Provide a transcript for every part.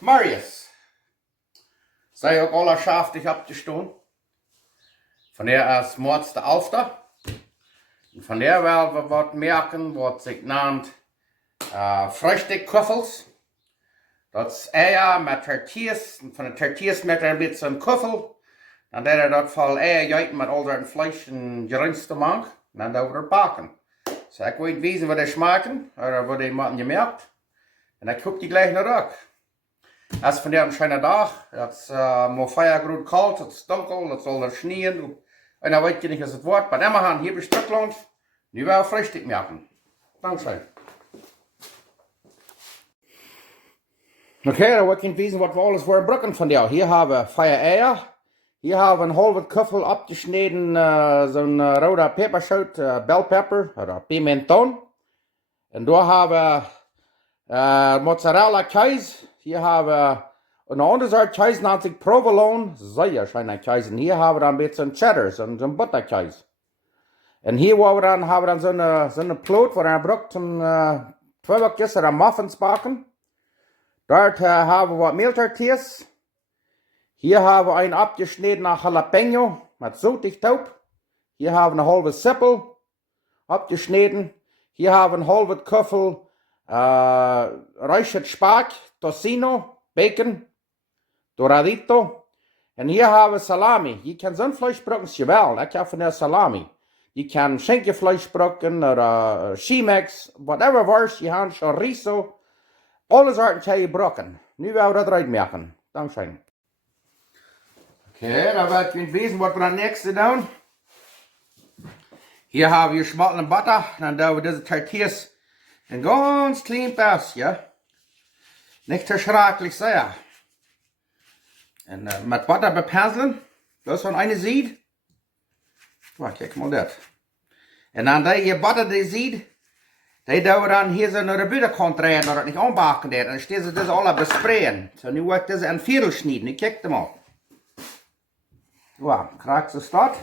Marius. Sei auch alle schaftig abgestoßen. Von der ist morgens der Alfter. Und von der werden wir was merken, was sich nennt Früchtekoffels. Das ist Eier mit Tortillas. Und von den Tortillas mit ein bisschen Koffel. Dann der dort voll Eier jäten mit all dem Fleisch und Gerünste mag. Und dann da wieder backen. So ich weiß wissen, wie die schmecken. Oder wo die machen gemerkt. Und dann guckt die gleich noch durch. Das ist von der ein schöner Tag. Es ist mal 4 Grad kalt, es ist dunkel, es soll schneien. Und dann weiß ich nicht, was es wird. Bei dem haben hier Stückland. Nu wel Frühstück machen. Dankeschön. Okay, dann wollte ich wissen, was wir alles für Brücken von dir. Hier haben wir 4 Eier. Hier haben wir einen halben Köffel abgeschnitten, so ein roter Peperschote, Bell Pepper oder Pimenton. Und da haben wir Mozzarella Käse. Hier haben wir eine andere Art Käse, nennt sich Provolone. Sehr schöner Käse. Und hier haben wir dann ein bisschen Cheddar, so ein Butterkäse. Und hier haben wir dann so eine Plot, wo wir braucht zum 12 Gäste Muffins backen. Dort haben wir was Mehltortillas. Hier haben wir einen abgeschnittenen Jalapeno mit saltig taub. Hier haben wir eine halbe Sippel abgeschnitten. Hier haben wir einen halben Köffel räuchert Speck, Tocino, Bacon, Doradito. Und hier haben wir Salami. Je kan zo'n vleesbrok geweldig. Ik heb van der Salami. Je kan schinkenvleesbrokken oder Chimex, whatever was. Je hebt chorizo. Alles soorten kan je brokken. Nu willen we dat eruit maken. Dankzij. Okay, dan weet je weten wat we dan nächste doen. Hier haben wir geschmolzene Butter. Dann doen we diese Tortillas ein ganz klein bisschen. Nicht zu schrecklich sehr. Und mit Butter bepinseln. Das von eine Seed. Warte, kijk mal das. Und dann die Butter, die Seed, die doen we dann hier so eine Bühne drehen oder nicht anbacken. Und dann stehen sie das alle besprayen. So, nu wird das ein Viertel schneiden. Ich kijk mal. So, kriegst du es dort.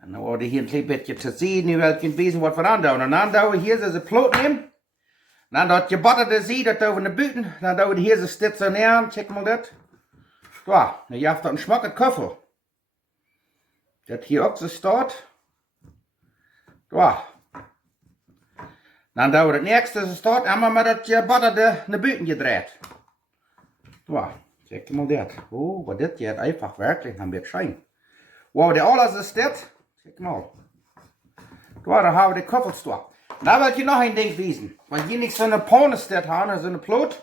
Und dann wurde hier ein klein bisschen zu sehen. Nu will ich wissen, was wir dann tun. Und dann tun wir hier diese Plot nehmen. Und dann dort gebutterte Seed, das tun wir in die Büten. Dann tun wir hier so stationieren. Check mal das. So, dann habt ihr einen schmacken Köffel. Das hier auch so steht. So. Dann tun wir das nächste, das steht, einmal mit das gebutterte in die Büten gedreht. So, check mal das. Oh, was das jetzt einfach wirklich ein bisschen schein. Wow, der alles ist das. Check mal. Da haben wir die Köffelstor. Da will ich noch ein Ding wissen. Wenn die nicht so eine Pone haben, so eine Plot,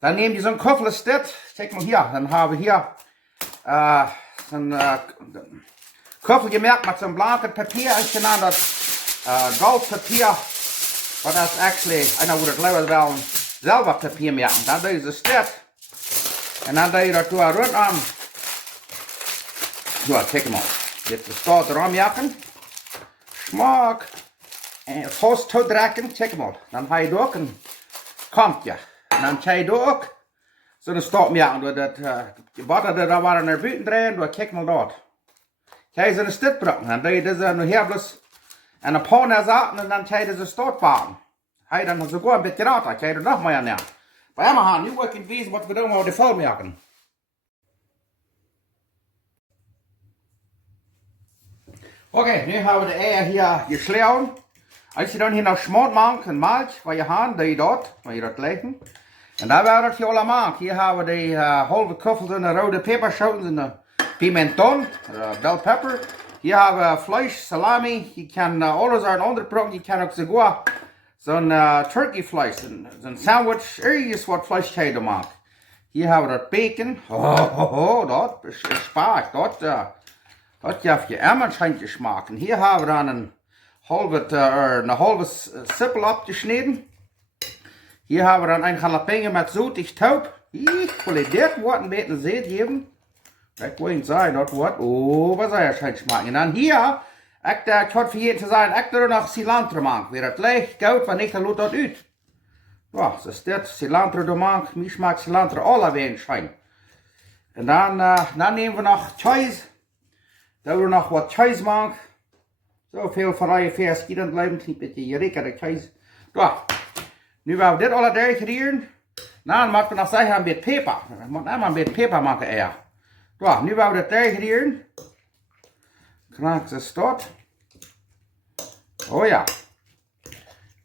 dann nehmen die so ein Köffel steht. Check mal hier. Dann haben wir hier so ein Köffel gemerkt mit so einem blanken Papier. Ich nenne das Goldpapier. Aber das ist actually, einer würde lieber wel selber Papier merken. Dann tue ich das steht. Und dann tue ich das rund an. So, check mal. Jetzt ist das dran merken. Schmack. Fast tot rekken, check mal. Dan ga je door een kampje. En dan ga je door ook zo'n stap maken. Door dat water dat daar naar buiten draaien, door kijk maar dat. Ga je zo'n stuk brokken. Dan doe je deze nu herblos en een paar naar zaten en dan ga je deze start bakken. Ga je dan sogar een beetje rater, ga je er nog meer aan. Bij hem gaan, nu wil ik weten wat we doen met de vol maken. Okay, nu hebben we de eier hier gesleeuwen. Als je dan hier nog schmort maakt, een maalt, waar je hand, doe je dat, waar je dat leggen. En daar werden we dat hier allemaal maken. Hier hebben we die halve koffels en de rode peperschoten en de pimenton, bell pepper. Hier hebben we vlees, salami. Je kan alles uit een andere broek. Je kan ook sogar zo'n turkey vlees, zo'n sandwich, ergens wat vlees kan je maken. Hier hebben we dat bacon. Dat is spaak. Dat geeft je immer schijntje smaken. Hier hebben we dan een halve Sippel abgeschnitten. Hier haben wir dann ein Jalapeno mit saltig taub. Ich will das Wort ein bisschen sehen geben. Ich will Ihnen sagen, das Wort, oh, was soll ja schön schmecken. Und dann hier, ich hatte für jeden zu sagen, ich würde noch Cilantro machen. Wäre das leicht gut, wenn nicht, dann lädt das aus. Ja, das ist das Cilantro, du magst, mir schmeckt Cilantro alle wenig schön. Und dann nehmen wir noch Käse. Da wir noch was Käse machen. So veel van je vers hier blijven, een beetje Eureka de Käse. Ja, nu werden we dit alle durchrieren. Nou, dan moet je nog zeggen een beetje peper. Je moet even een beetje peper maken eer. Zo, nu gaan we dat tegen hierin. Knaak ze stort. Oh ja.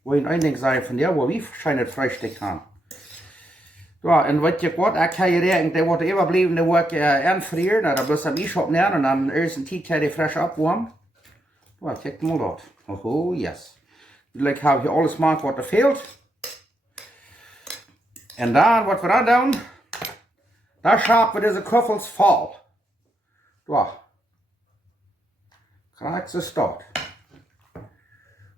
Wil je een ding zeggen van jou, waar wie schijnt het frühstück gaan. Ja, en wat je kort, ik kan je rekenen, die wordt even blijven, die wordt aanvriezen. Nou, dan blijft je niet opnemen en dan eerst een tijd kan je frisch opwarmen. Ja, kijk maar dat. Oh, yes. Dus heb je alles gemaakt wat er veelt. En dan, wat we dan doen, dan schapen we deze kuffels vol. Ja. Krijg ze start.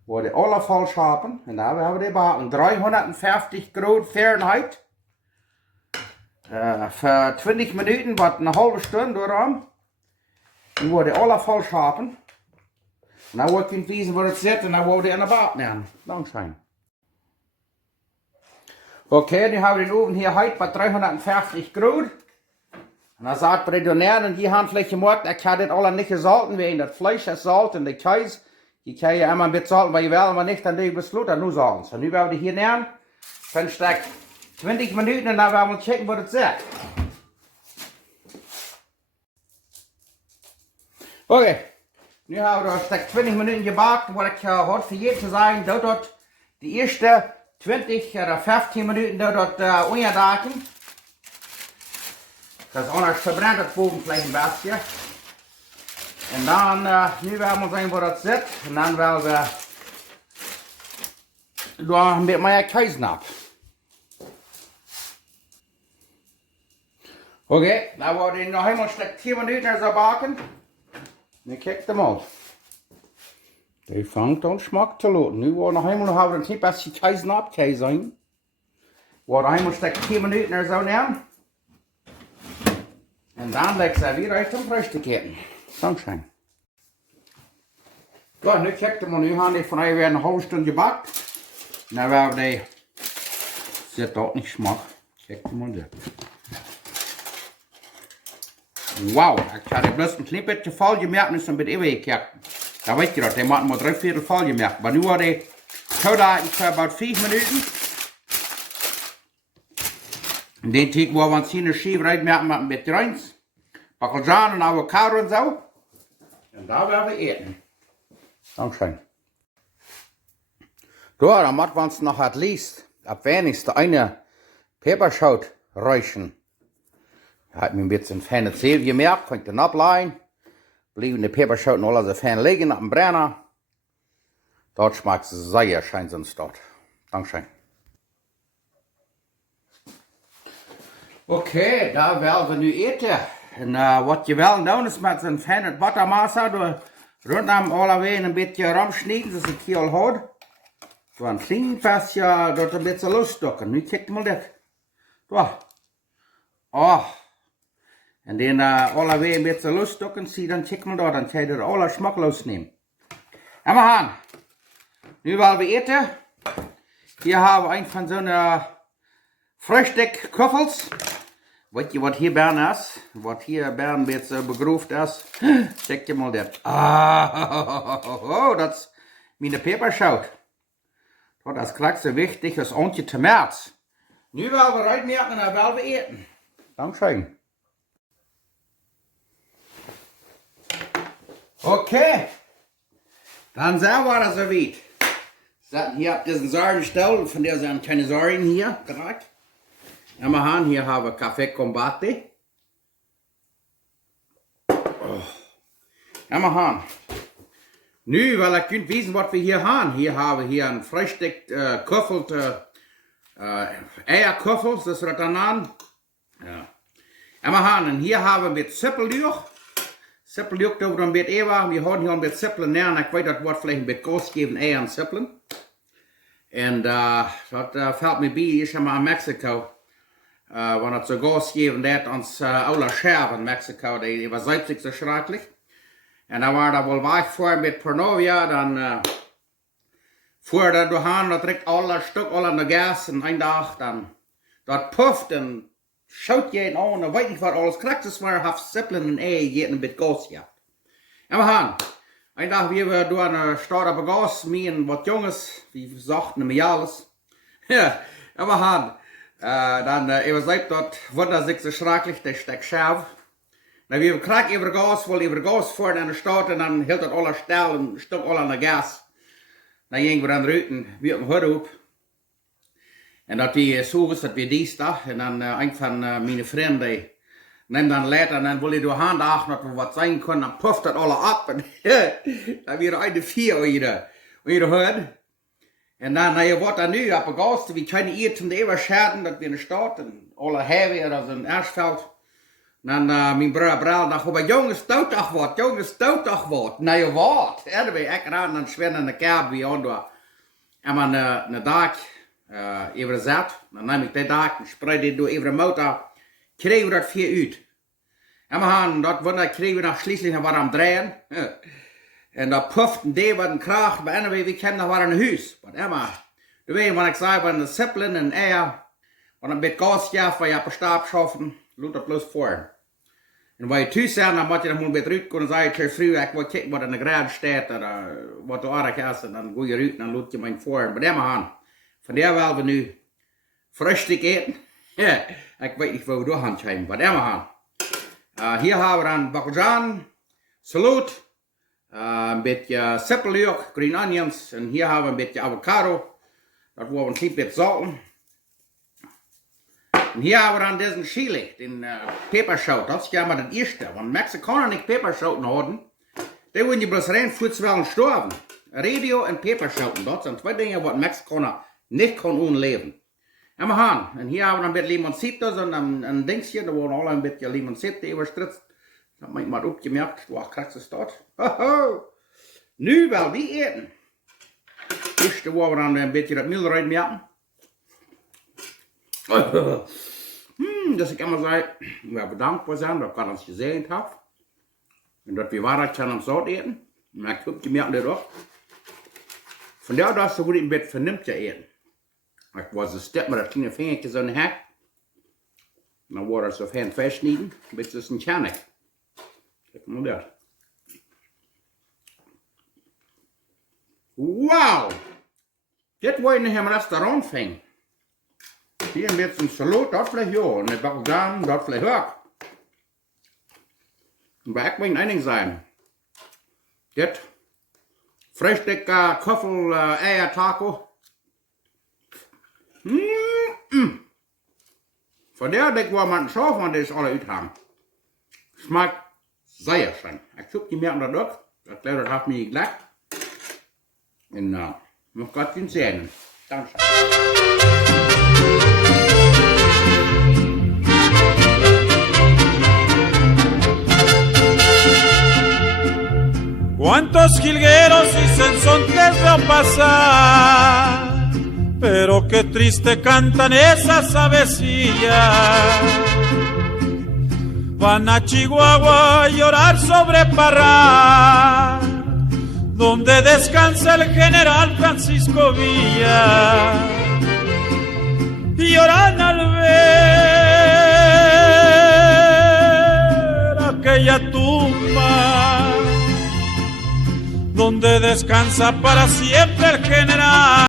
Worden alle vol schapen. En dan hebben we die bakken 350 Grad Fahrenheit. Voor 20 minuten, wat een halve stunde doorom. Dan worden alle vol schapen. En dan wordt je wijzen waar het zit en dan wordt je in de bak nemen. Dankzij. Oké, nu hebben we de oven hier heet bij 350 Grad. En dan sagt wir da näher und die Handfläche gemacht, ich kann das alle nicht gesalten werden. Das Fleisch ist Salz und der Käse, die kann ja immer mit salten, weil ich will aber nicht dann die Beslut nur salten. So, nu werden wir die hier nähern, für ein Stück 20 Minuten und dann werden wir checken, was das sagt. Okay, nu haben wir ein Stück 20 Minuten gebacken, was ich heute für jeden zu sagen, dort die erste 20 oder 15 Minuten dort unterdachen. Das ist anders verbrennt das Bovenvlees ein bisschen. Und dann, nu werden wir sehen, wo das sitzt. Und dann werden wir da mit meiner Käse ab. Okay, dann wollen wir noch einmal ein Stück 10 Minuten so backen. Dann kickt mal. Die fängt an Geschmack zu lassen. Nu wollen wir noch einmal haben, ein bisschen Käse abkäse sein. Wollen wir einmal ein Stück 10 Minuten so nehmen. Und dann legt es wieder euch zum Frühstück geben. Dankeschön. Gut, nu kijkt man, nu haben die von euch wieder eine halbe Stunde gebacken. Dann werden die, zit dort nicht Geschmack. Kijkt mal da. Wow, ich hatte bloß ein klein bisschen voll gemerkt, müssen wir mit ewig gekickt. Da weiß ich doch, die machen mal 3/4 voll gemerkt. Aber nur die Kaudaten für about 5 Minuten. In den Tag, wo wir uns hier eine Schiebe reinmerken mit Greins, Bacaljan und Avocado und so. Und da werden wir eten. Dankeschön. Da, dann machen wir uns noch at least, ab wenigstens eine Peperschaut räuchen. Da hat mir ein bisschen feine Zähl gemerkt, könnt ihr ableihen. Blieben die Peperschauten alle so fein liegen auf dem Brenner. Dort schmeckt es sehr schön sonst dort. Dankeschön. Okay, da werden wir nu eten. En wat je wel doen is met zo'n fijne buttermassa door rondom alle wegen een beetje ramsnijden, zoals ik hier al had. Zo een klein vestje dat een beetje losstokken. Nu kijk maar dit. Zo. Oh. En dan alle wegen een beetje losstokken, zie dan kijk maar daar, dan kan je er alle smaak losnemen. En we gaan. Nu willen we eten. Hier hebben we een van zo'n Frühstück-Kuffels. Weet je wat hier Bern is? Wat hier Bern een beetje begroefd is? Check je mal dat. Oh, dat is mijn peperschout. Dat is gelijk zo wichtig als ontje te maart. Nu willen we uitmerken en dan willen we eten. Dankzij. Okay. Dan zijn we er zo weit. Zaten hier op deze Sorgenstel, von der sind keine Sorgen hier direkt. En we gaan hier hebben Café Combate. Oh. En we gaan. Nu, weil ik kunt weten wat we hier hebben. Hier hebben we hier een Frühstück kuffelt, eierkuffels, dat is wat dan aan. Ja. En we gaan, en hier hebben we met Zippelduur. Zippelduur doen we een beetje even. We hebben hier een beetje Zippelen neer. En ik weet dat wordt vielleicht een beetje kost geven, eier en Zippelen. En dat valt me bij, is maar in Mexico. Wanneer het zo gas geven, dat ons alle scherven in Mexico, die was selbst so schrecklich. En dan waren we wel weg voor met Pornovia, dan voer dat doorheen, dat trekt alle stuk, alle de gas en een dag, dan dat puft en schaut je aan, dan weet niet wat alles krijgt, dus maar half Zippelen en ei, je een beetje gas gehabt. En we gaan. Een dag weer we door een stad op gas, mij en wat jongens, wie zachten en mij alles. Ja, en we gaan. Dan überschreibt dort wundersig so schrecklich der Steck scharf. Dann wir krack über Gas fahren in der Stadt und dann hält das alle still und stoppt alle an der Gas. Dann gingen wir dann rüten, wie auf dem Hörhof. Und dat we zo was dat we dinsdag en dan een van mijn vrienden neemt dan later en dan wil je door hand achter dat we wat zijn kunnen, dan puft dat alle op en dan weer uit de 4 euro hoort. En dan, nou je wordt dan nu op de gasten, we kunnen hier zum Ewer schaden, dat we in de stad en alle heavy, dat is een asfalt. Dan mijn broer braal dan gewoon, jongens, stootdag wat, nou je wat. En dan ben ik aan dan schweren in de kaab, wie onder. En dan naar dag. Even zat, dan neem ik die dag en spreid dit door even de motor, krijgen we dat 4 uit. En we gaan dat wunder krijgen we nog schließlich nog wat aan draaien. En dat puft en die wat een kracht, maar anyway, we kennen nog wat aan huis. Maar Emma, du weet wat ik zei, van de Zeppelin en Eier, wat een beetje gas gaf, waar je op de staap schaffen, loopt dat plus voor. En waar je thuis zijn, dan moet je nog een beetje uit kunnen zeggen, te vroeg, ik wil kijken wat in de grad staat, wat de aardig is, en dan ga je uit en dan loopt je mijn voor. Maar Emma gaan. Van der willen we nu frühstück eten. Ja, ik weet niet waar we door gaan zijn, wat we gaan. Hier hebben we dan bakkeljan, salut, een beetje seppeljeuk, green onions. En hier hebben we een beetje avocado. Dat wordt een klein beetje salten. En hier hebben we dan deze chili, den peperzout. Dat is ja maar het eerste. Want Mexicanen niet peperzouten hadden, die willen je bloß rein voets wel sterven. Radio en peperzouten, dat zijn 2 dingen wat Mexicanen nicht kann unleben. En we gaan. En hier hebben we een beetje limoncito, zo'n dingetje, daar worden alle een beetje limoncito überstritzt. Dat heb ik maar opgemerkt, waar krijgt ze dat? Nu wel wie eten. Eerst worden we dan een beetje dat mil reinmerken. Dus ik immer zei, we bedankt voor zijn, dat ik ons gezegd heb. En dat we waarheid zijn om zo te eten. Maar ik heb opgemerkt dat ook. Vandaar dat ze goed een beetje vernimmt eten. Ik was een step met dat kleine vingertje zo in de hek. Dan wordt het zo fijn versnijden. Een beetje als een tjanik. Kijk maar dat. Wauw! Dit wordt in een restaurant ving. Hier een beetje een salat, dat vlees ja. En een bakkeljan, dat vlees ook. Maar ik wil één ding zijn. Dit. Frühstück, Koffel, Eier, Taco. Van der denk waar man zo van deze alle uit gaan. Smaakt zeer schön. Ik zoek niet meer dat ook. Dat heeft me gelukt. En nog gaat het zien. Dankzij. Cuántos jilgueros y sensontes veo pasar, pero qué triste cantan esas avecillas. Van a Chihuahua a llorar sobre Parral, donde descansa el general Francisco Villa. Y lloran al ver aquella tumba donde descansa para siempre el general.